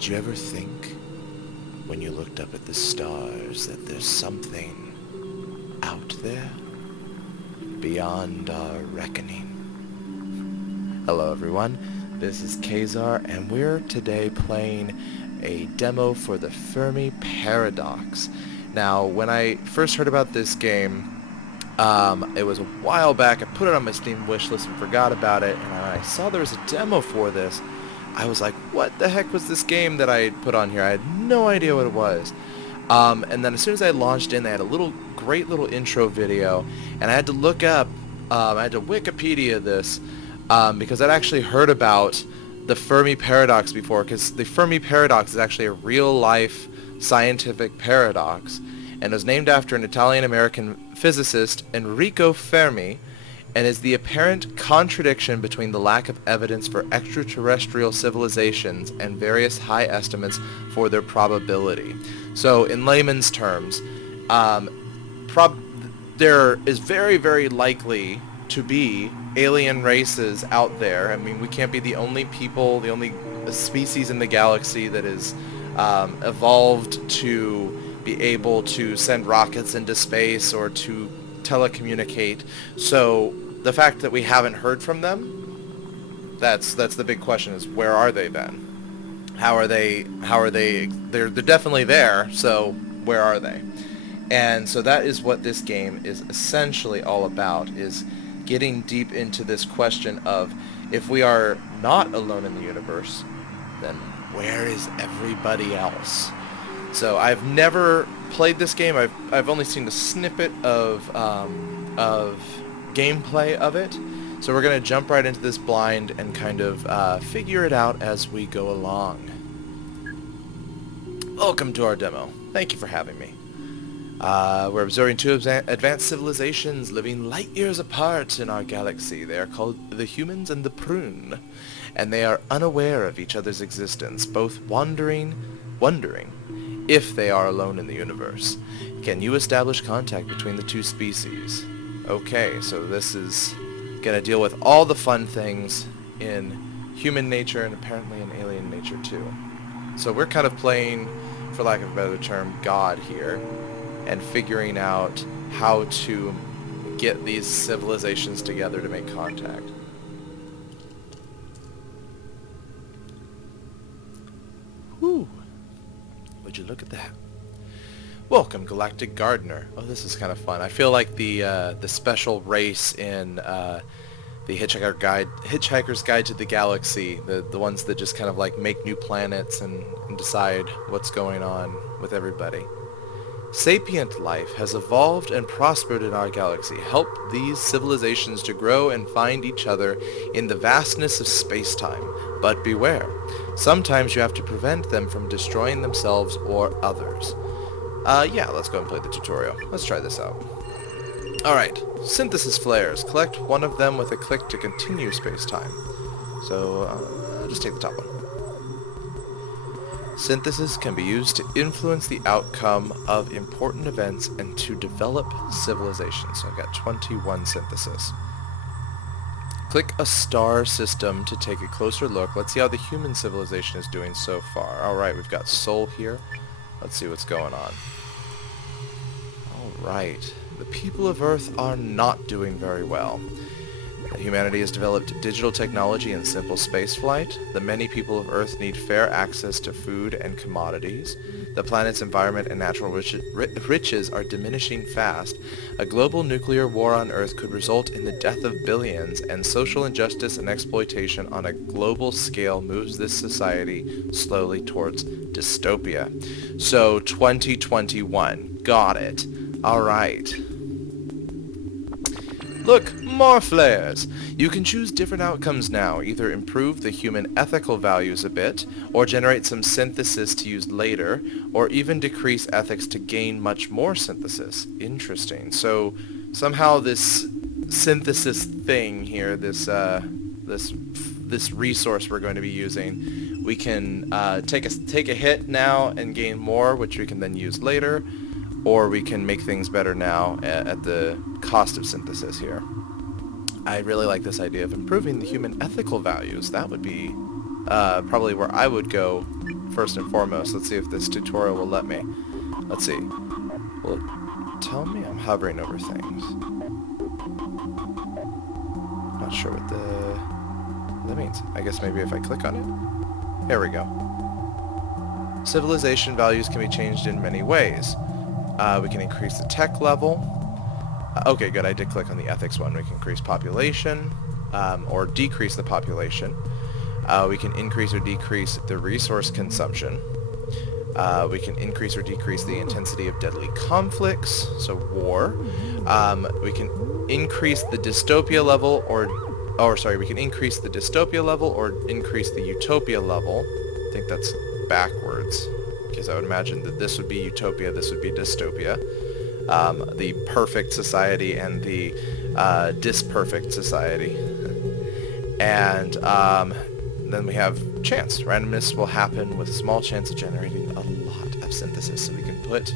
Did you ever think, when you looked up at the stars, that there's something out there, beyond our reckoning? Hello everyone, this is Kazar, and we're today playing a demo for the Fermi Paradox. Now, when I first heard about this game, it was a while back. I put it on my Steam wishlist and forgot about it, and I saw there was a demo for this. I was like, what the heck was this game that I had put on here? I had no idea what it was. And then as soon as I launched in, they had a great little intro video, and I had to look up, I had to Wikipedia this, because I'd actually heard about the Fermi Paradox before, because the Fermi Paradox is actually a real-life scientific paradox, and it was named after an Italian-American physicist, Enrico Fermi, and is the apparent contradiction between the lack of evidence for extraterrestrial civilizations and various high estimates for their probability. So, in layman's terms, there is very, very likely to be alien races out there. I mean, we can't be the only people, the only species in the galaxy that is evolved to be able to send rockets into space or to telecommunicate. So the fact that we haven't heard from them, that's the big question, is where are they then? How are they they're definitely there, so where are they? And so that is what this game is essentially all about, is getting deep into this question of, if we are not alone in the universe, then where is everybody else? So I've never played this game. I've only seen a snippet of gameplay of it. So we're going to jump right into this blind and kind of figure it out as we go along. Welcome to our demo. Thank you for having me. We're observing two advanced civilizations living light years apart in our galaxy. They are called the humans and the Prune, and they are unaware of each other's existence, both wondering if they are alone in the universe. Can you establish contact between the two species? Okay, so this is going to deal with all the fun things in human nature and apparently in alien nature too. So we're kind of playing, for lack of a better term, God here, and figuring out how to get these civilizations together to make contact. Whew. Would you look at that? Welcome, Galactic Gardener. Oh, this is kind of fun. I feel like the special race in the Hitchhiker's Guide to the Galaxy, the ones that just kind of like make new planets and decide what's going on with everybody. Sapient life has evolved and prospered in our galaxy. Help these civilizations to grow and find each other in the vastness of space-time. But beware, sometimes you have to prevent them from destroying themselves or others. Yeah, let's go and play the tutorial. Let's try this out. Alright, synthesis flares. Collect one of them with a click to continue space-time. So, just take the top one. Synthesis can be used to influence the outcome of important events and to develop civilizations. So I've got 21 synthesis. Click a star system to take a closer look. Let's see how the human civilization is doing so far. Alright, we've got Sol here. Let's see what's going on. Alright, the people of Earth are not doing very well. Humanity has developed digital technology and simple spaceflight. The many people of Earth need fair access to food and commodities. The planet's environment and natural riches are diminishing fast. A global nuclear war on Earth could result in the death of billions, and social injustice and exploitation on a global scale moves this society slowly towards dystopia. So, 2021. Got it. Alright. Look, more flares! You can choose different outcomes now, either improve the human ethical values a bit, or generate some synthesis to use later, or even decrease ethics to gain much more synthesis. Interesting. So, somehow this synthesis thing here, this resource we're going to be using, we can take a hit now and gain more, which we can then use later, or we can make things better now at the cost of synthesis here. I really like this idea of improving the human ethical values. That would be probably where I would go first and foremost. Let's see if this tutorial will let me. Let's see. Will it tell me? I'm hovering over things. Not sure what that means. I guess maybe if I click on it. There we go. Civilization values can be changed in many ways. We can increase the tech level. Okay, good. I did click on the ethics one. We can increase population, or decrease the population. We can increase or decrease the resource consumption. We can increase or decrease the intensity of deadly conflicts, so war. We can increase the dystopia level, we can increase the dystopia level or increase the utopia level. I think that's backwards, because I would imagine that this would be utopia, this would be dystopia. The perfect society and the disperfect society. And then we have chance. Randomness will happen with a small chance of generating a lot of synthesis. So we can put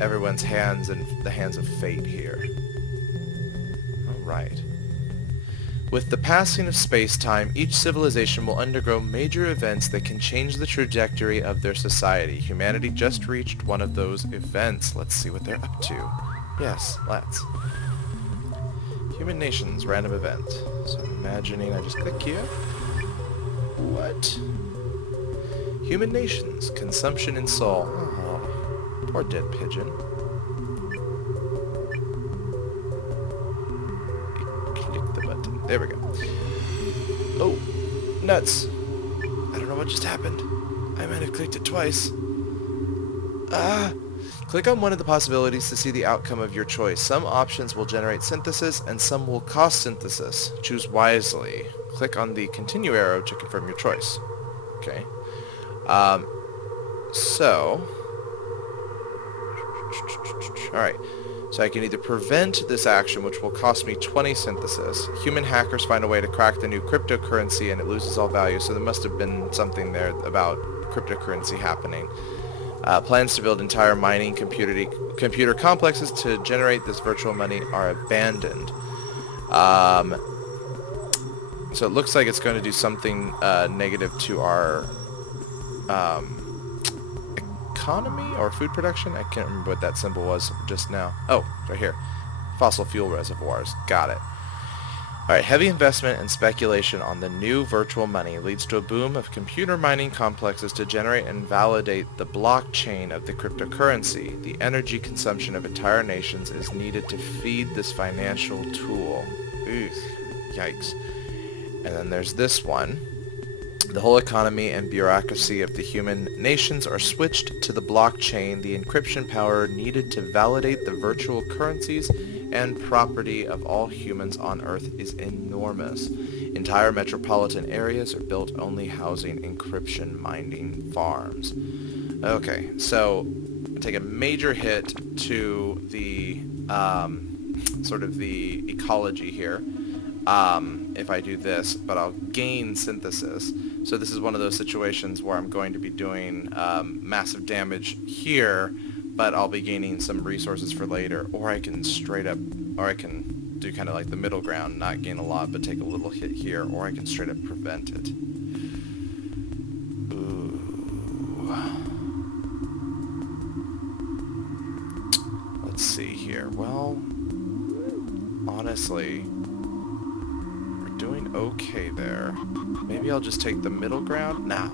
everyone's hands in the hands of fate here. Alright. With the passing of space-time, each civilization will undergo major events that can change the trajectory of their society. Humanity just reached one of those events. Let's see what they're up to. Yes, let's. Human nations, random event. So I'm imagining I just click here. What? Human nations, consumption in Sol. Oh, poor dead pigeon. Click the button. There we go. Oh, nuts. I don't know what just happened. I might have clicked it twice. Click on one of the possibilities to see the outcome of your choice. Some options will generate synthesis and some will cost synthesis. Choose wisely. Click on the continue arrow to confirm your choice. Okay. Alright. So I can either prevent this action, which will cost me 20 synthesis. Human hackers find a way to crack the new cryptocurrency and it loses all value, so there must have been something there about cryptocurrency happening. Plans to build entire mining computer complexes to generate this virtual money are abandoned. So it looks like it's going to do something negative to our economy or food production. I can't remember what that symbol was just now. Oh, right here. Fossil fuel reservoirs. Got it. Alright, heavy investment and speculation on the new virtual money leads to a boom of computer mining complexes to generate and validate the blockchain of the cryptocurrency. The energy consumption of entire nations is needed to feed this financial tool. Ooh, yikes. And then there's this one. The whole economy and bureaucracy of the human nations are switched to the blockchain, the encryption power needed to validate the virtual currencies and property of all humans on Earth is enormous. Entire metropolitan areas are built only housing encryption mining farms. Okay, so take a major hit to the sort of the ecology here. If I do this, but I'll gain synthesis. So this is one of those situations where I'm going to be doing massive damage here, but I'll be gaining some resources for later, or I can straight up, or I can do kind of like the middle ground, not gain a lot, but take a little hit here, or I can straight up prevent it. Ooh. Let's see here. Well, honestly, doing okay there. Maybe I'll just take the middle ground? Nah.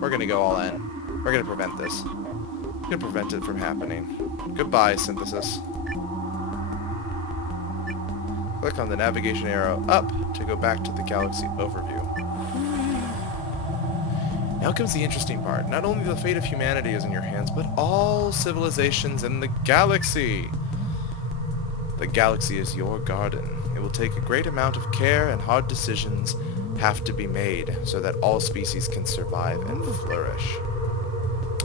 We're gonna go all in. We're gonna prevent this. We're gonna prevent it from happening. Goodbye, synthesis. Click on the navigation arrow up to go back to the galaxy overview. Now comes the interesting part. Not only the fate of humanity is in your hands, but all civilizations in the galaxy. The galaxy is your garden. It will take a great amount of care and hard decisions have to be made so that all species can survive and flourish.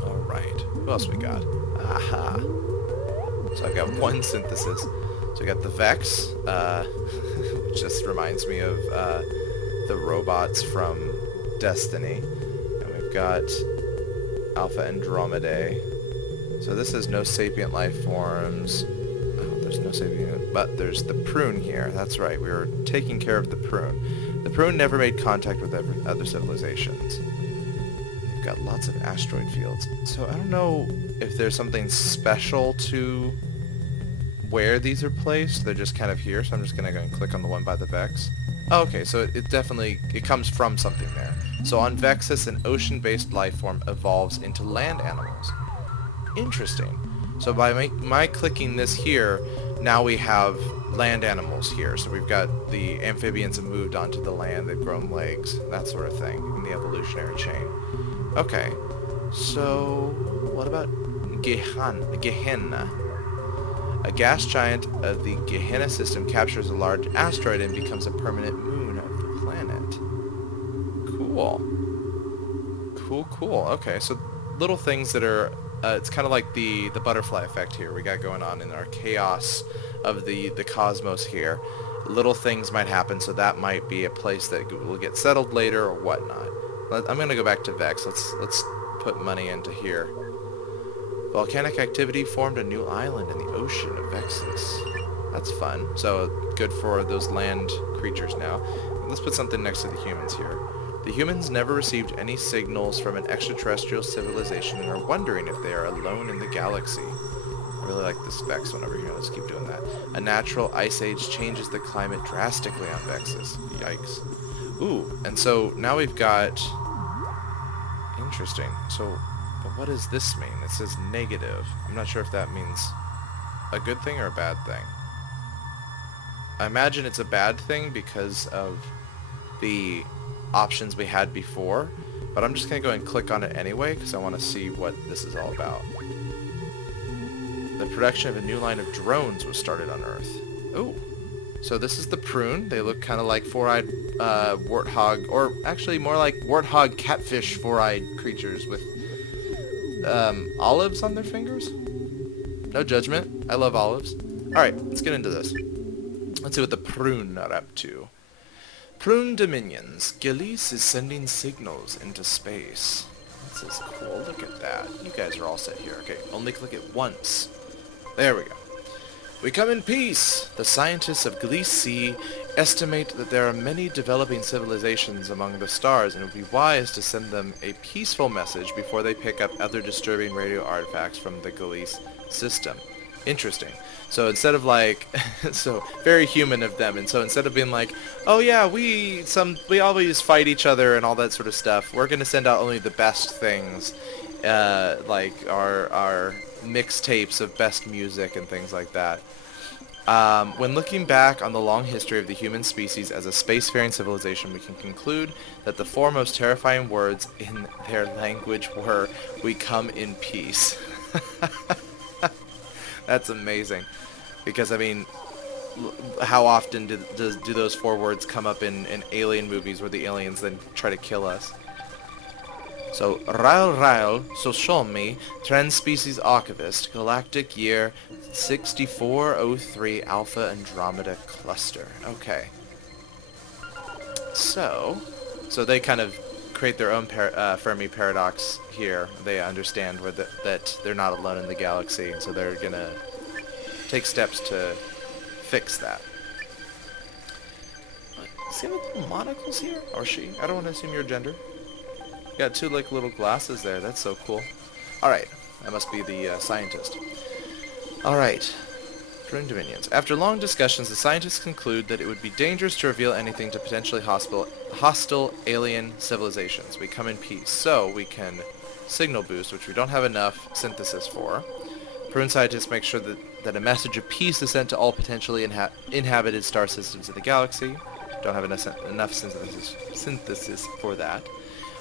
Alright, who else we got? Aha! So I've got one synthesis. So we got the Vex, which just reminds me of the robots from Destiny. And we've got Alpha Andromedae. So this is no sapient life forms. No sapient, but there's the Prune here. That's right, we were taking care of the Prune. The Prune never made contact with other civilizations. got lots of asteroid fields. So I don't know if there's something special to where these are placed. They're just kind of here, so I'm just going to go and click on the one by the Vex. Oh, okay, so it definitely, it comes from something there. So on Vexus, an ocean-based life form evolves into land animals. Interesting. So by my clicking this here, now we have land animals here. So we've got the amphibians have moved onto the land, they've grown legs, that sort of thing in the evolutionary chain. Okay, so what about Gehenna? A gas giant of the Gehenna system captures a large asteroid and becomes a permanent moon of the planet. Cool. Cool, cool. Okay, so little things that are... it's kind of like the butterfly effect here we got going on in our chaos of the cosmos here. Little things might happen, so that might be a place that will get settled later or whatnot. I'm going to go back to Vex. Let's put money into here. Volcanic activity formed a new island in the ocean of Vexus. That's fun. So good for those land creatures now. Let's put something next to the humans here. The humans never received any signals from an extraterrestrial civilization and are wondering if they are alone in the galaxy. I really like the specs one over here. Let's keep doing that. A natural ice age changes the climate drastically on Vexus. Yikes. Ooh, and so now we've got... Interesting. So, but what does this mean? It says negative. I'm not sure if that means a good thing or a bad thing. I imagine it's a bad thing because of the options we had before, but I'm just going to go and click on it anyway because I want to see what this is all about. The production of a new line of drones was started on Earth. Ooh. So this is the Prune. They look kind of like four-eyed warthog, or actually more like warthog catfish four-eyed creatures with olives on their fingers. No judgment. I love olives. Alright, let's get into this. Let's see what the Prune are up to. Prune Dominions. Gillies is sending signals into space. This is cool. Look at that. You guys are all set here. Okay, only click it once. There we go. We come in peace. The scientists of Gliese C estimate that there are many developing civilizations among the stars, and it would be wise to send them a peaceful message before they pick up other disturbing radio artifacts from the Gliese system. Interesting. So instead of like, so very human of them, and so instead of being like, oh yeah, we always fight each other and all that sort of stuff, we're gonna send out only the best things, like our mixtapes of best music and things like that. When looking back on the long history of the human species as a spacefaring civilization, we can conclude that the four most terrifying words in their language were, "We come in peace." That's amazing. Because, I mean, how often do those four words come up in alien movies where the aliens then try to kill us? So, Rail, so show me, Transspecies Archivist, Galactic Year 6403 Alpha Andromeda Cluster. Okay. So they kind of create their own Fermi Paradox here. They understand that they're not alone in the galaxy, so they're gonna take steps to fix that. See the little monocles here? Or she? I don't want to assume your gender. You got two like little glasses there. That's so cool. Alright. That must be the scientist. Alright. Prune Dominions. After long discussions, the scientists conclude that it would be dangerous to reveal anything to potentially hostile alien civilizations. We come in peace. So we can signal boost, which we don't have enough synthesis for. Prune scientists make sure that a message of peace is sent to all potentially inhabited star systems in the galaxy. Don't have enough synthesis for that.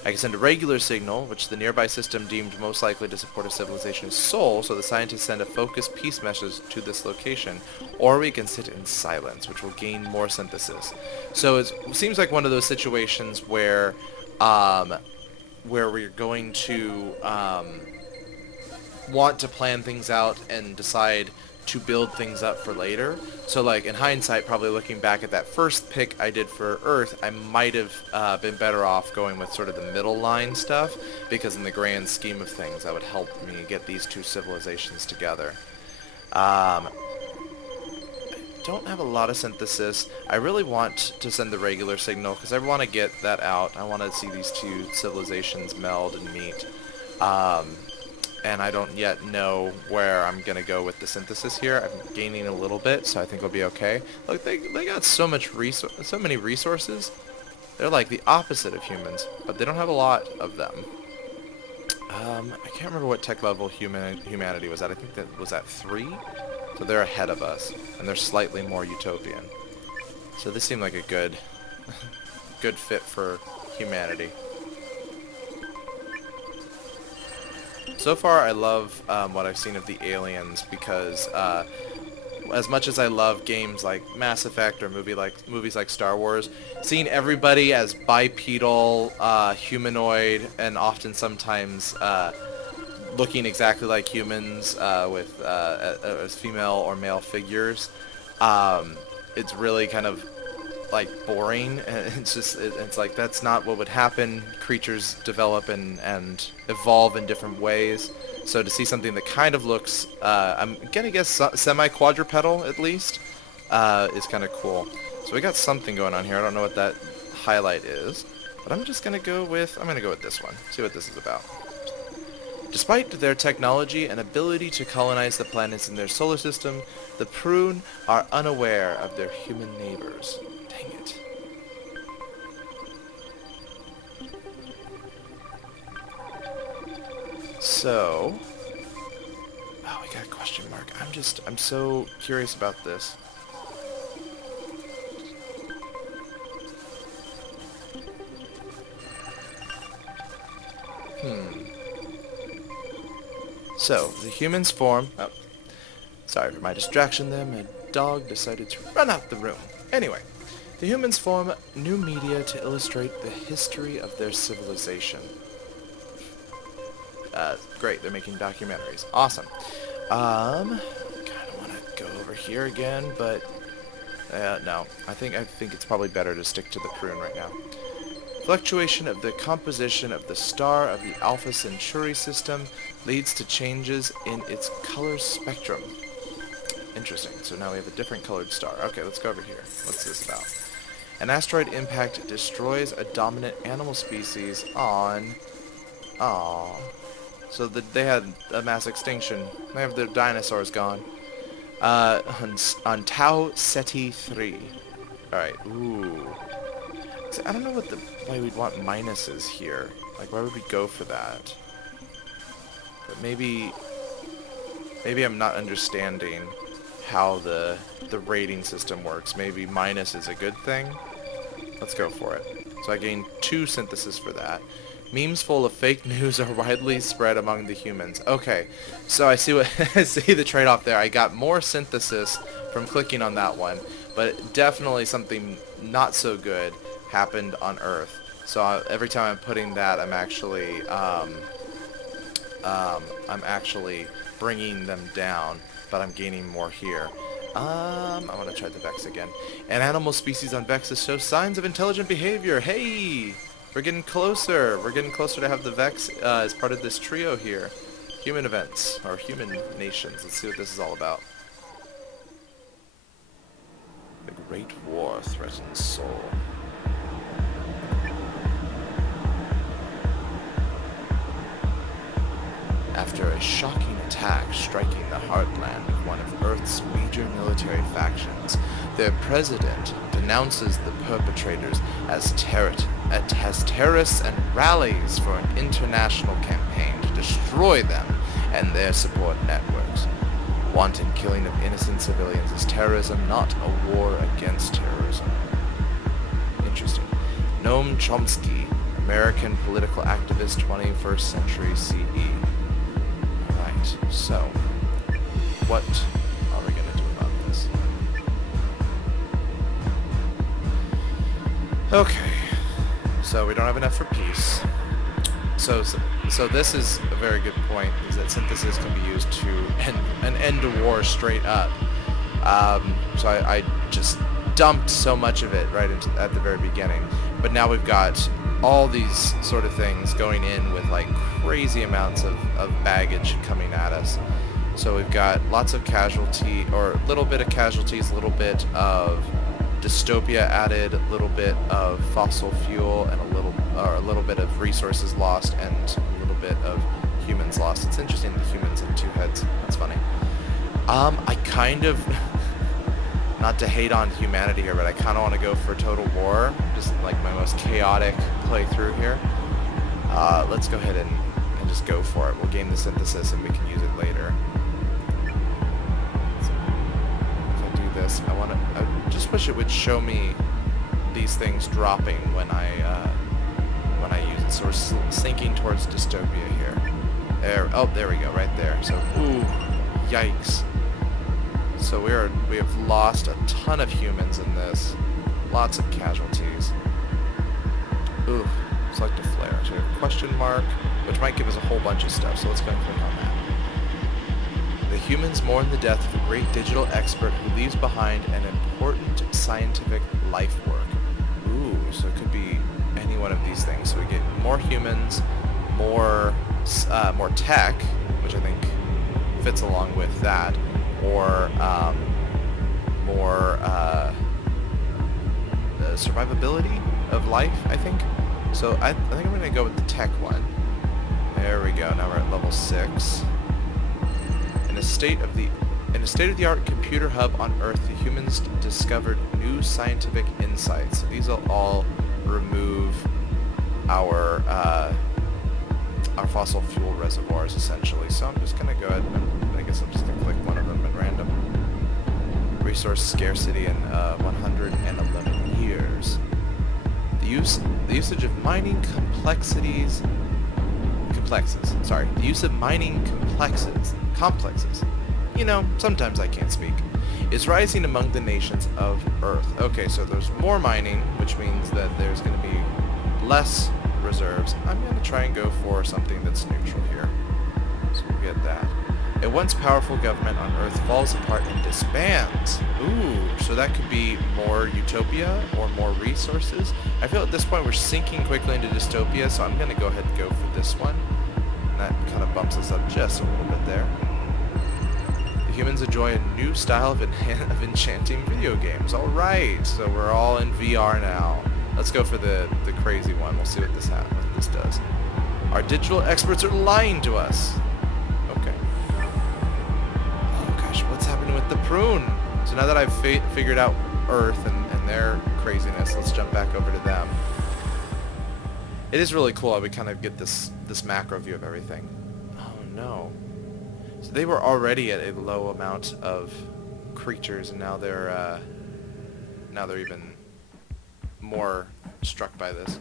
I can send a regular signal, which the nearby system deemed most likely to support a civilization's soul, so the scientists send a focused peace message to this location. Or we can sit in silence, which will gain more synthesis. So it seems like one of those situations where we're going to want to plan things out and decide to build things up for later. So like in hindsight, probably looking back at that first pick I did for Earth, I might have been better off going with sort of the middle line stuff, because in the grand scheme of things that would help me get these two civilizations together. don't have a lot of synthesis. I really want to send the regular signal because I want to get that out. I want to see these two civilizations meld and meet. And I don't yet know where I'm going to go with the synthesis here. I'm gaining a little bit, so I think it'll be okay. Look, they got so many resources. They're like the opposite of humans, but they don't have a lot of them. I can't remember what tech level humanity was at. I think that was at 3. So they're ahead of us, and they're slightly more utopian. So this seemed like a good fit for humanity. So far, I love what I've seen of the aliens because as much as I love games like Mass Effect or movies like Star Wars, seeing everybody as bipedal, humanoid, and often sometimes looking exactly like humans with as female or male figures, it's really kind of like boring. It's like that's not what would happen. Creatures develop and evolve in different ways. So to see something that kind of looks, I'm gonna guess semi-quadrupedal at least, is kind of cool. So we got something going on here. I don't know what that highlight is, but I'm gonna go with this one. See what this is about. Despite their technology and ability to colonize the planets in their solar system, the Prune are unaware of their human neighbors. Dang it. So, oh, we got a question mark. I'm so curious about this. So, the humans form... Oh, sorry for my distraction there. My dog decided to run out the room. Anyway, the humans form new media to illustrate the history of their civilization. Great, they're making documentaries. Awesome. Kind of want to go over here again, but... no. I think it's probably better to stick to the Prune right now. Fluctuation of the composition of the star of the Alpha Centauri system leads to changes in its color spectrum. Interesting. So now we have a different colored star. Okay, let's go over here. What's this about? An asteroid impact destroys a dominant animal species on... Aww. So they had a mass extinction. They have their dinosaurs gone. On Tau Ceti 3. Alright, ooh. I don't know why we'd want minuses here. Like, why would we go for that? But maybe I'm not understanding how the rating system works. Maybe minus is a good thing? Let's go for it. So I gained 2 synthesis for that. Memes full of fake news are widely spread among the humans. Okay, so I see I see the trade-off there. I got more synthesis from clicking on that one, but definitely something not so good happened on Earth. So every time I'm putting that, I'm actually bringing them down, but I'm gaining more here. I'm gonna try the Vex again. An animal species on Vexus shows signs of intelligent behavior. Hey, we're getting closer. We're getting closer to have the Vex as part of this trio here. Human events or human nations. Let's see what this is all about. The Great War threatens Sol. After a shocking attack striking the heartland of one of Earth's major military factions, their president denounces the perpetrators as terrorists and rallies for an international campaign to destroy them and their support networks. Wanton killing of innocent civilians is terrorism, not a war against terrorism. Interesting. Noam Chomsky, American political activist, 21st century CE. So, what are we going to do about this? Okay, so we don't have enough for peace. So this is a very good point, is that synthesis can be used to end a war straight up. So I just dumped so much of it right at the very beginning. But now we've got all these sort of things going in with like crazy amounts of baggage coming at us. So we've got lots of casualty, or a little bit of casualties, a little bit of dystopia added, a little bit of fossil fuel, and a little bit of resources lost, and a little bit of humans lost. It's interesting that humans have two heads. That's funny. I kind of, not to hate on humanity here, but I kind of want to go for total war, just like my most chaotic playthrough here. Let's go ahead and just go for it. We'll gain the synthesis and we can use it later. So if I do this, I just wish it would show me these things dropping when I use it. So we're sinking towards dystopia here. There we go, right there. So, ooh, yikes. So we have lost a ton of humans in this. Lots of casualties. Ooh, select a flare. So we have a question mark, which might give us a whole bunch of stuff. So let's go and click on that. The humans mourn the death of a great digital expert who leaves behind an important scientific life work. Ooh, so it could be any one of these things. So we get more humans, more tech, which I think fits along with that, or more survivability of life, I think. So I think I'm going to go with the tech one. There we go. Now we're at level 6. In a state-of-the-art computer hub on Earth, the humans discovered new scientific insights. So these will all remove our fossil fuel reservoirs, essentially. So I'm just going to go ahead and I guess I'm just going to click one of them at random. Resource scarcity in 111 years. The usage of mining complexes. The use of mining complexes. You know, sometimes I can't speak. Is rising among the nations of Earth. Okay, so there's more mining, which means that there's going to be less reserves. I'm going to try and go for something that's neutral here. So we'll get that. A once powerful government on Earth falls apart and disbands. Ooh, so that could be more utopia or more resources. I feel at this point we're sinking quickly into dystopia, so I'm going to go ahead and go for this one. And that kind of bumps us up just a little bit there. The humans enjoy a new style of enchanting video games. Alright, so we're all in VR now. Let's go for the crazy one. We'll see what this does. Our digital experts are lying to us. Okay. Oh gosh, what's happening with the Prune? So now that I've figured out Earth and their craziness, let's jump back over to them. It is really cool how we kind of get this macro view of everything. Oh no. So they were already at a low amount of creatures, and now they're even more struck by this.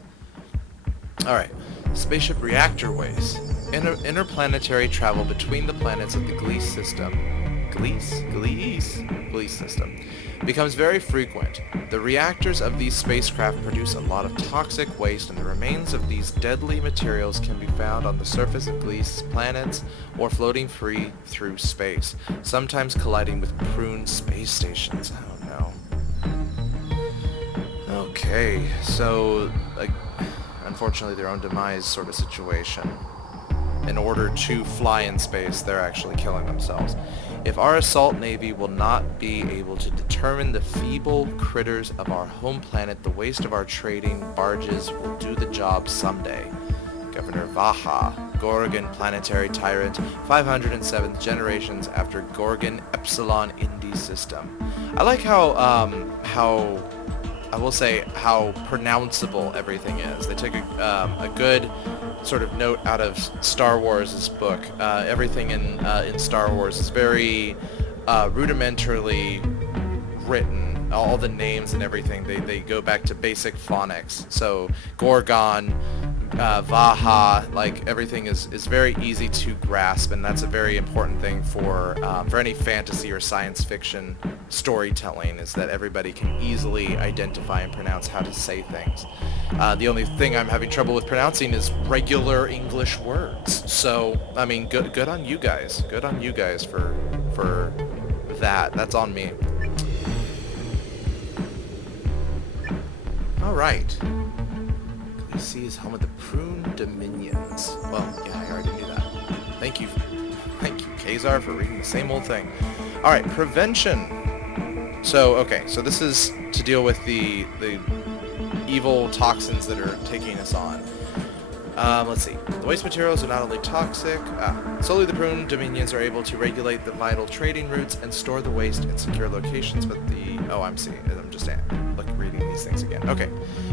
Alright, spaceship reactor waste. Interplanetary travel between the planets of the Gliese system. Gliese system becomes very frequent. The reactors of these spacecraft produce a lot of toxic waste, and the remains of these deadly materials can be found on the surface of Gliese planets or floating free through space, sometimes colliding with Prune space stations. Oh no. Okay, so unfortunately their own demise sort of situation. In order to fly in space, they're actually killing themselves. If our assault navy will not be able to determine the feeble critters of our home planet, the waste of our trading barges will do the job someday. Governor Vaha, Gorgon planetary tyrant, 507th generations after Gorgon Epsilon Indi system. I like how I will say how pronounceable everything is. They took a good sort of note out of Star Wars' book. Everything in Star Wars is very rudimentarily written. All the names and everything, they go back to basic phonics. So Gorgon, Vaha, like everything is very easy to grasp, and that's a very important thing for any fantasy or science fiction storytelling, is that everybody can easily identify and pronounce how to say things. The only thing I'm having trouble with pronouncing is regular English words. So, I mean, good on you guys. Good on you guys for that. That's on me. All right. Gliese is home of the Prune Dominions. Well, yeah, I already knew that. Thank you Thank you, Kazar, for reading the same old thing. Alright, prevention. So, okay, so this is to deal with the evil toxins that are taking us on. Let's see. The waste materials are not only toxic. Solely the Prune dominions are able to regulate the vital trading routes and store the waste in secure locations, but the... Oh, I'm seeing it. I'm just reading these things again. Okay.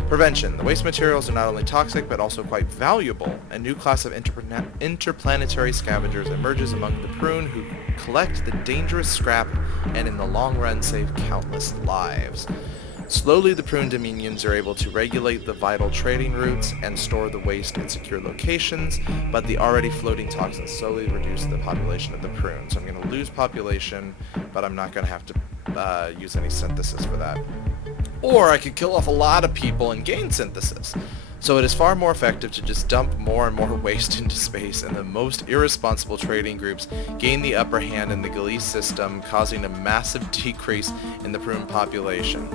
Prevention. The waste materials are not only toxic, but also quite valuable. A new class of interplanetary scavengers emerges among the Prune who collect the dangerous scrap and in the long run save countless lives. Slowly, the Prune dominions are able to regulate the vital trading routes and store the waste in secure locations, but the already floating toxins slowly reduce the population of the Prune. So I'm going to lose population, but I'm not going to have to use any synthesis for that. Or I could kill off a lot of people and gain synthesis. So it is far more effective to just dump more and more waste into space, and the most irresponsible trading groups gain the upper hand in the Galice system, causing a massive decrease in the Prune population.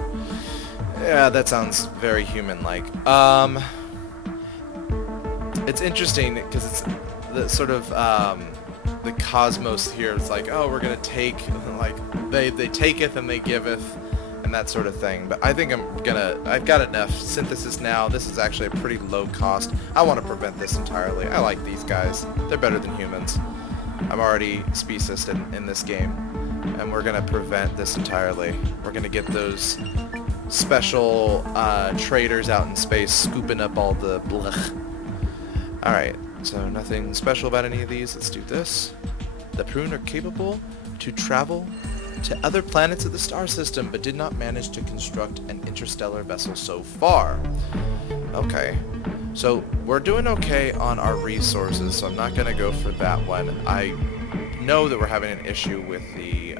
Yeah, that sounds very human-like. It's interesting because it's the sort of the cosmos here. It's like, oh, we're gonna take, like they taketh and they giveth, and that sort of thing. But I think I've got enough synthesis now. This is actually a pretty low cost. I want to prevent this entirely. I like these guys. They're better than humans. I'm already speciesist in this game, and we're gonna prevent this entirely. We're gonna get those special traders out in space scooping up all the blech. Alright, so nothing special about any of these. Let's do this. The Prune are capable to travel to other planets of the star system, but did not manage to construct an interstellar vessel so far. Okay, so we're doing okay on our resources, so I'm not going to go for that one. I know that we're having an issue with the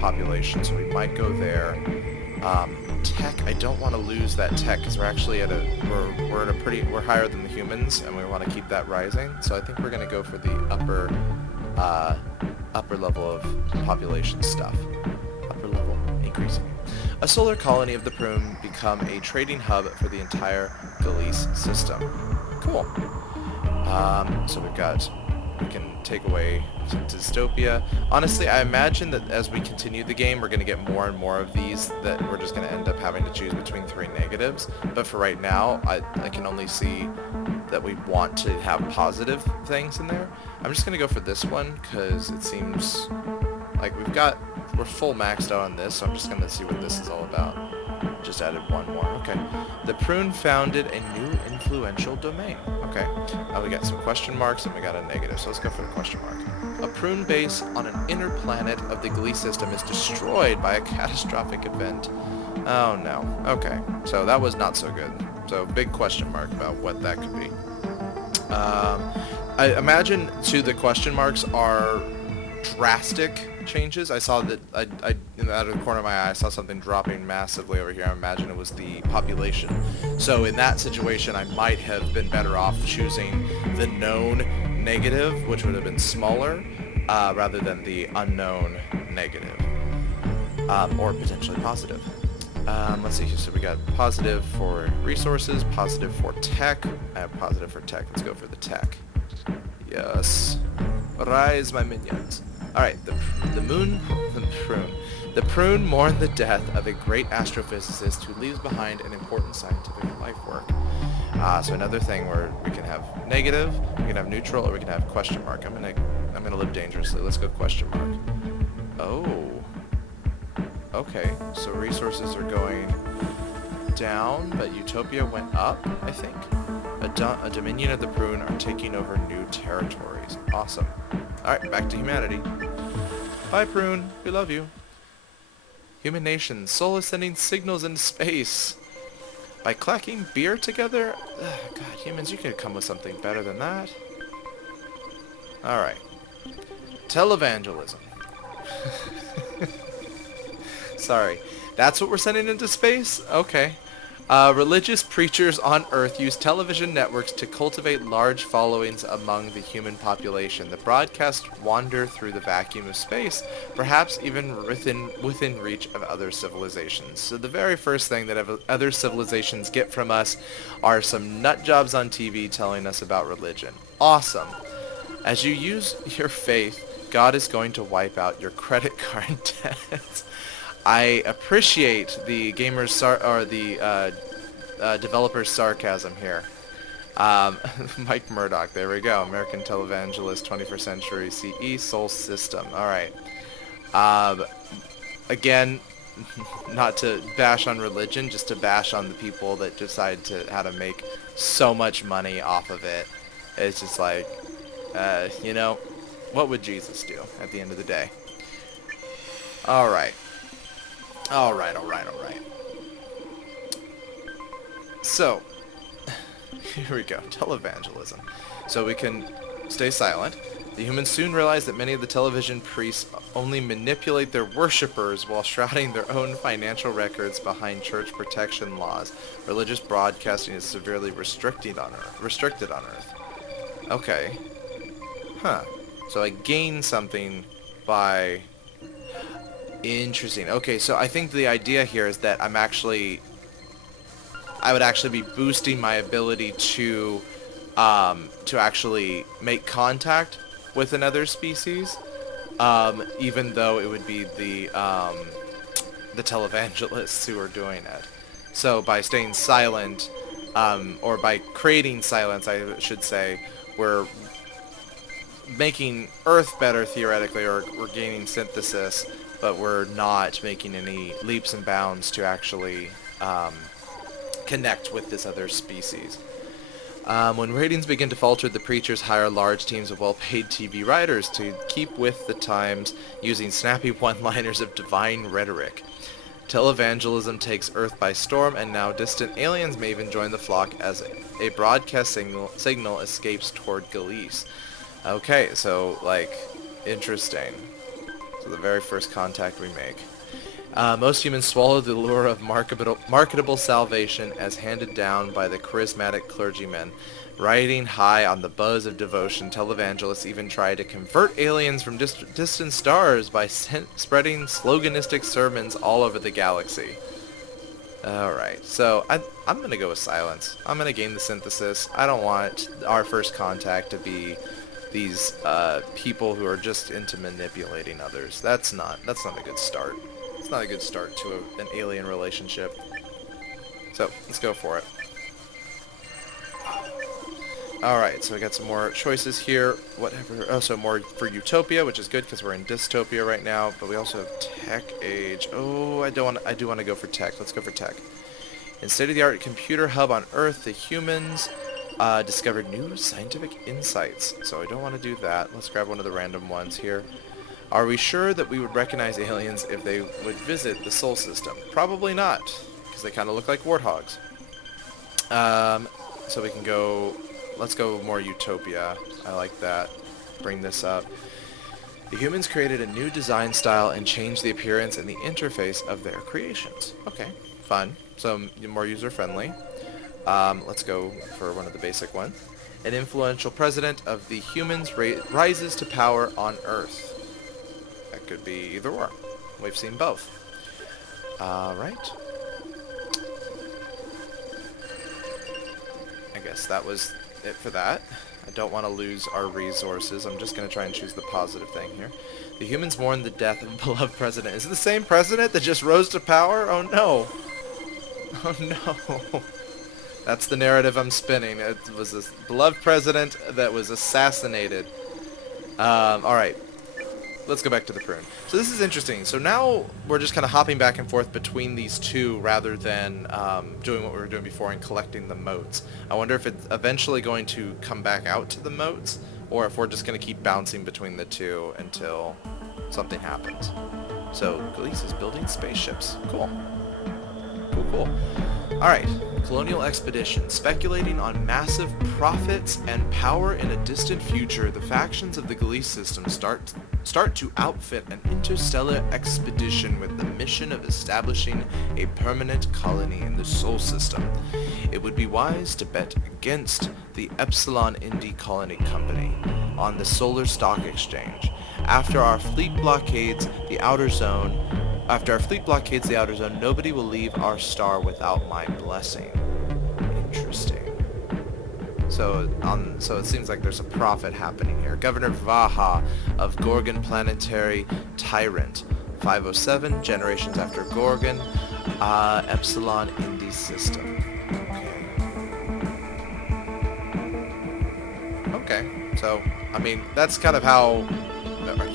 population, so we might go there. Tech, I don't want to lose that tech because we're actually at we're higher than the humans, and we want to keep that rising. So I think we're going to go for the upper level of population stuff. Upper level, increasing. A solar colony of the Prune become a trading hub for the entire Galice system. Cool. So we can take away some dystopia. Honestly, I imagine that as we continue the game, we're going to get more and more of these that we're just going to end up having to choose between 3 negatives. But for right now, I can only see that we want to have positive things in there. I'm just going to go for this one because it seems like we're full maxed out on this, so I'm just going to see what this is all about. Just added one more. Okay. The Prune founded a new influential domain. Okay. We got some question marks and we got a negative, so let's go for the question mark. A Prune base on an inner planet of the Galice system is destroyed by a catastrophic event. Oh no. Okay. So that was not so good. So big question mark about what that could be. I imagine too the question marks are drastic changes. I saw that out of the corner of my eye I saw something dropping massively over here. I imagine it was the population. So in that situation I might have been better off choosing the known negative, which would have been smaller, rather than the unknown negative, or potentially positive. Let's see, so we got positive for resources, positive for tech. I have positive for tech. Let's go for the tech. Yes. Rise, my minions. Alright, the Prune. The Prune mourn the death of a great astrophysicist who leaves behind an important scientific life work. So another thing where we can have negative, we can have neutral, or we can have question mark. I'm gonna live dangerously. Let's go question mark. Oh. Okay, so resources are going down, but Utopia went up, I think. A dominion of the Prune are taking over new territories. Awesome. Alright, back to humanity. Bye, Prune. We love you. Human nation. Sol is sending signals into space. By clacking beer together? Ugh, God, humans, you could come with something better than that. Alright. Televangelism. Sorry. That's what we're sending into space? Okay. Religious preachers on Earth use television networks to cultivate large followings among the human population. The broadcasts wander through the vacuum of space, perhaps even within reach of other civilizations. So the very first thing that other civilizations get from us are some nut jobs on TV telling us about religion. Awesome. As you use your faith, God is going to wipe out your credit card debts. I appreciate the developer's sarcasm here. Mike Murdoch, there we go. American televangelist, 21st century CE, Soul System. All right. Um, Again, not to bash on religion, just to bash on the people that decide to how to make so much money off of it. It's just like, you know, what would Jesus do at the end of the day? All right. All right, all right, all right. So, here we go. Televangelism. So we can stay silent. The humans soon realize that many of the television priests only manipulate their worshippers while shrouding their own financial records behind church protection laws. Religious broadcasting is severely restricted on Earth. Okay. Huh. So I gain something by... Interesting. Okay, so I think the idea here is that I would actually be boosting my ability to actually make contact with another species, even though it would be the televangelists who are doing it. So by staying silent, or by creating silence, I should say, we're making Earth better theoretically, or we're gaining synthesis, but we're not making any leaps and bounds to actually connect with this other species. When ratings begin to falter, the preachers hire large teams of well-paid TV writers to keep with the times, using snappy one-liners of divine rhetoric. Televangelism takes Earth by storm, and now distant aliens may even join the flock as a broadcast signal escapes toward Galice. Okay, so, like, interesting. So the very first contact we make. Most humans swallow the lure of marketable salvation as handed down by the charismatic clergymen. Riding high on the buzz of devotion, televangelists even try to convert aliens from distant stars by spreading sloganistic sermons all over the galaxy. Alright, so I'm going to go with silence. I'm going to gain the synthesis. I don't want our first contact to be these people who are just into manipulating others. That's not a good start. It's not a good start to an alien relationship. So, let's go for it. Alright, so we got some more choices here. Whatever. Oh, so more for Utopia, which is good because we're in dystopia right now. But we also have Tech Age. Oh, I do want to go for tech. Let's go for tech. In state-of-the-art computer hub on Earth, the humans discovered new scientific insights. So I don't want to do that. Let's grab one of the random ones here. Are we sure that we would recognize aliens if they would visit the Sol System? Probably not, because they kind of look like warthogs. So we can go... Let's go more Utopia. I like that. Bring this up. The humans created a new design style and changed the appearance and the interface of their creations. Okay, fun. So more user-friendly. Let's go for one of the basic ones. An influential president of the humans rises to power on Earth. That could be either or. We've seen both. Right. I guess that was it for that. I don't want to lose our resources. I'm just going to try and choose the positive thing here. The humans mourn the death of a beloved president. Is it the same president that just rose to power? Oh no. Oh no. That's the narrative I'm spinning. It was a beloved president that was assassinated. Alright. Let's go back to the Prune. So this is interesting. So now we're just kind of hopping back and forth between these two rather than doing what we were doing before and collecting the motes. I wonder if it's eventually going to come back out to the motes, or if we're just going to keep bouncing between the two until something happens. So Galice is building spaceships. Cool. Cool, cool. Alright, Colonial expedition. Speculating on massive profits and power in a distant future, the factions of the Galice system start to outfit an interstellar expedition with the mission of establishing a permanent colony in the Sol System. It would be wise to bet against the Epsilon Indy Colony Company on the Solar Stock Exchange. After our fleet blockades the outer zone, nobody will leave our star without my blessing. Interesting. So it seems like there's a profit happening here. Governor Vaha of Gorgon Planetary Tyrant. 507, generations after Gorgon. Epsilon Indy System. Okay, so, I mean, that's kind of how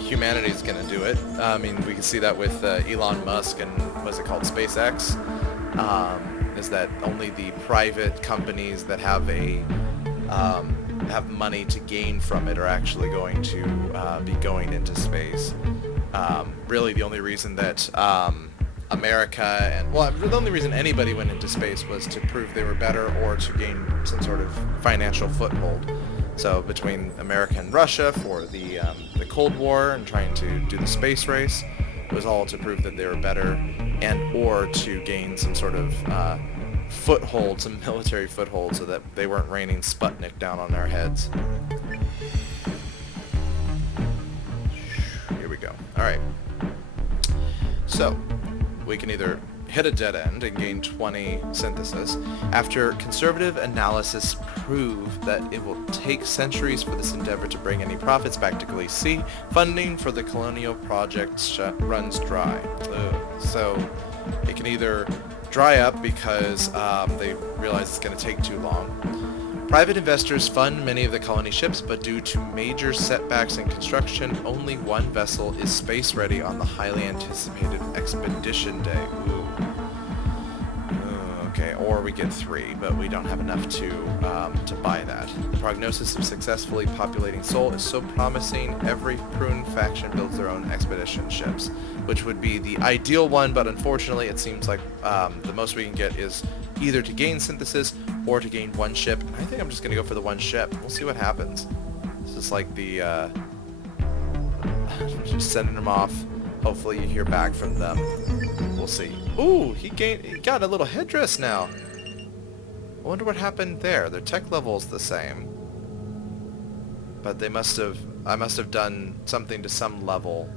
humanity's going to do it. I mean, we can see that with Elon Musk and, what's it called, SpaceX, is that only the private companies that have have money to gain from it are actually going to be going into space. Really, the only reason that America the only reason anybody went into space was to prove they were better or to gain some sort of financial foothold. So between America and Russia for the Cold War and trying to do the space race, it was all to prove that they were better and or to gain some sort of foothold, some military foothold, so that they weren't raining Sputnik down on our heads. Here we go. Alright. So, we can either hit a dead end and gain 20 synthesis. After conservative analysis prove that it will take centuries for this endeavor to bring any profits back to Gliese C, funding for the Colonial project runs dry. So it can either dry up because they realize it's going to take too long. Private investors fund many of the colony ships, but due to major setbacks in construction, only one vessel is space ready on the highly anticipated expedition day. Okay, or we get 3, but we don't have enough to buy that. The prognosis of successfully populating Sol is so promising, every Prune faction builds their own expedition ships, which would be the ideal one, but unfortunately it seems like the most we can get is either to gain synthesis or to gain 1 ship. And I think I'm just going to go for the 1 ship. We'll see what happens. This is like the... just sending them off. Hopefully you hear back from them. We'll see. Ooh, he got a little headdress now. I wonder what happened there. Their tech level's the same. But I must have done something to some level.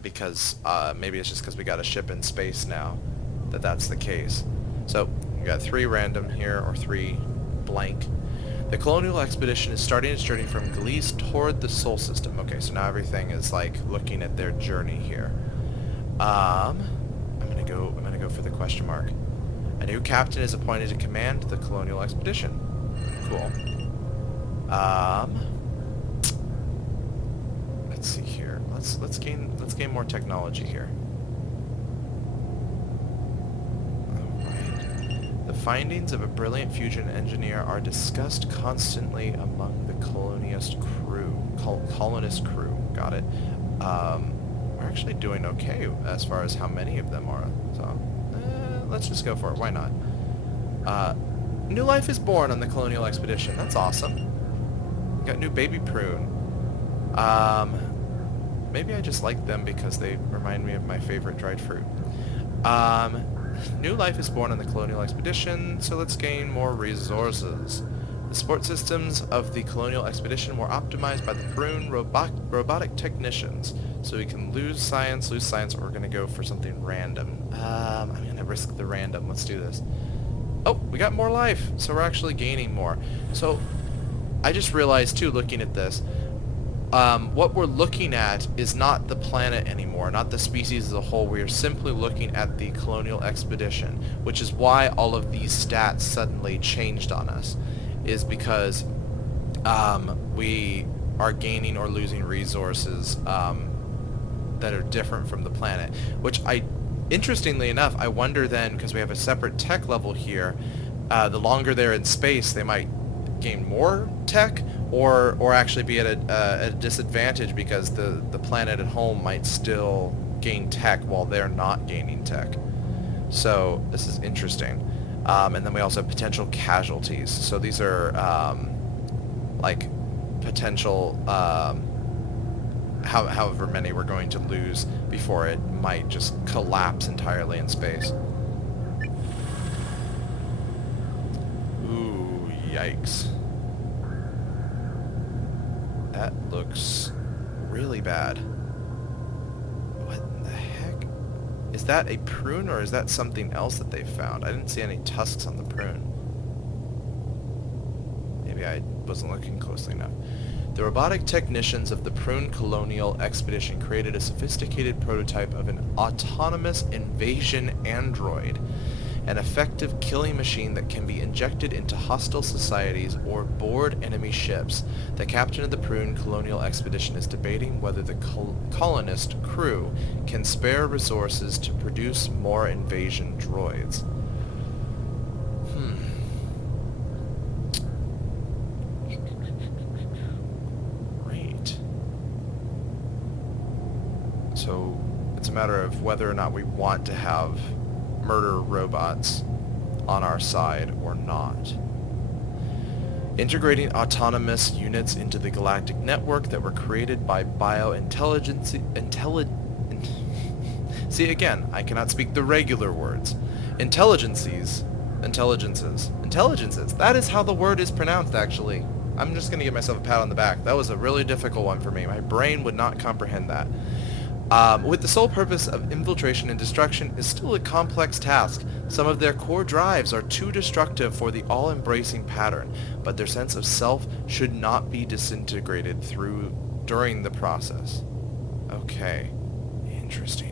Because maybe it's just because we got a ship in space now that's the case. So, we got 3 random here, or 3 blank. The Colonial expedition is starting its journey from Gliese toward the Sol system. Okay, so now everything is like looking at their journey here. I'm gonna go for the question mark. A new captain is appointed to command the Colonial expedition. Cool. Let's see here. Let's gain more technology here. The findings of a brilliant fusion engineer are discussed constantly among the colonist crew. Got it. We're actually doing okay as far as how many of them are. So, let's just go for it. Why not? New life is born on the Colonial expedition. That's awesome. Got new baby Prune. Maybe I just like them because they remind me of my favorite dried fruit. New life is born on the Colonial expedition, so let's gain more resources. The support systems of the Colonial expedition were optimized by the Prune robotic technicians, so we can lose science, or we're going to go for something random. I'm going to risk the random. Let's do this. Oh, we got more life, so we're actually gaining more. So, I just realized, too, looking at this, what we're looking at is not the planet anymore, not the species as a whole. We are simply looking at the Colonial expedition, which is why all of these stats suddenly changed on us, is because we are gaining or losing resources that are different from the planet, which interestingly enough, I wonder then, because we have a separate tech level here, the longer they're in space, they might gain more tech, or actually be at a disadvantage because the planet at home might still gain tech while they're not gaining tech. So this is interesting. And then we also have potential casualties. So these are like potential however many we're going to lose before it might just collapse entirely in space. Ooh, yikes. That looks really bad. What the heck? Is that a prune or is that something else that they found? I didn't see any tusks on the prune. maybe I wasn't looking closely enough. The robotic technicians of the Prune Colonial expedition created a sophisticated prototype of an autonomous invasion android, an effective killing machine that can be injected into hostile societies or board enemy ships. The captain of the Prune Colonial expedition is debating whether the colonist crew can spare resources to produce more invasion droids. Great. So it's a matter of whether or not we want to have murder robots on our side or not. Integrating autonomous units into the galactic network that were created by biointelligence. See, again, I cannot speak the regular words. Intelligences. That is how the word is pronounced, actually. I'm just going to give myself a pat on the back. That was a really difficult one for me. My brain would not comprehend that. With the sole purpose of infiltration and destruction is still a complex task. Some of their core drives are too destructive for the all-embracing pattern, but their sense of self should not be disintegrated during the process. Okay. Interesting.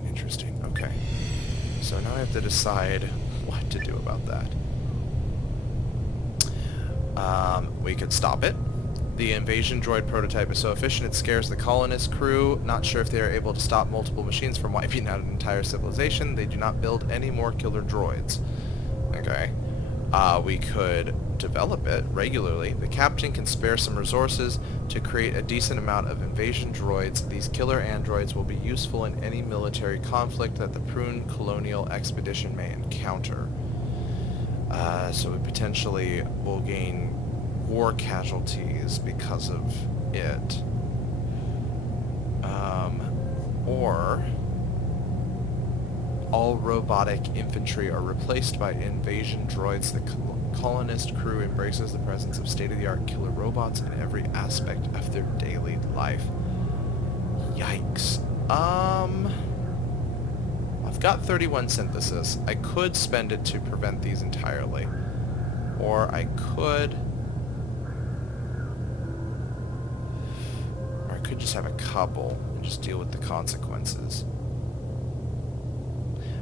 Okay. So now I have to decide what to do about that. We could stop it. The invasion droid prototype is so efficient it scares the colonist crew. Not sure if they are able to stop multiple machines from wiping out an entire civilization. They do not build any more killer droids. Okay. We could develop it regularly. The captain can spare some resources to create a decent amount of invasion droids. These killer androids will be useful in any military conflict that the Prune Colonial expedition may encounter. So we potentially will gain war casualties because of it. Or all robotic infantry are replaced by invasion droids. The colonist crew embraces the presence of state-of-the-art killer robots in every aspect of their daily life. Yikes. I've got 31 synthesis. I could spend it to prevent these entirely. Or I could just have a couple and just deal with the consequences.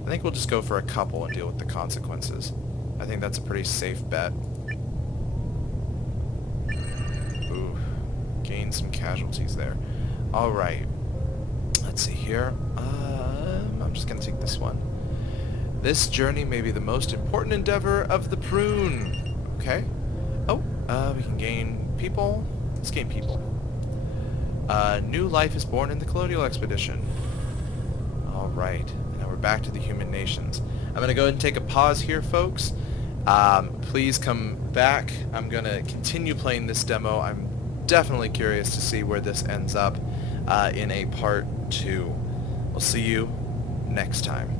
I think we'll just go for a couple and deal with the consequences. I think that's a pretty safe bet. Ooh, gain some casualties there. Alright. Let's see here. I'm just going to take this one. This journey may be the most important endeavor of the Prune. Okay. Oh, we can gain people. Let's gain people. New life is born in the Colonial expedition. Alright. Now we're back to the human nations. I'm going to go ahead and take a pause here, folks. Please come back. I'm going to continue playing this demo. I'm definitely curious to see where this ends up in a part 2. We'll see you next time.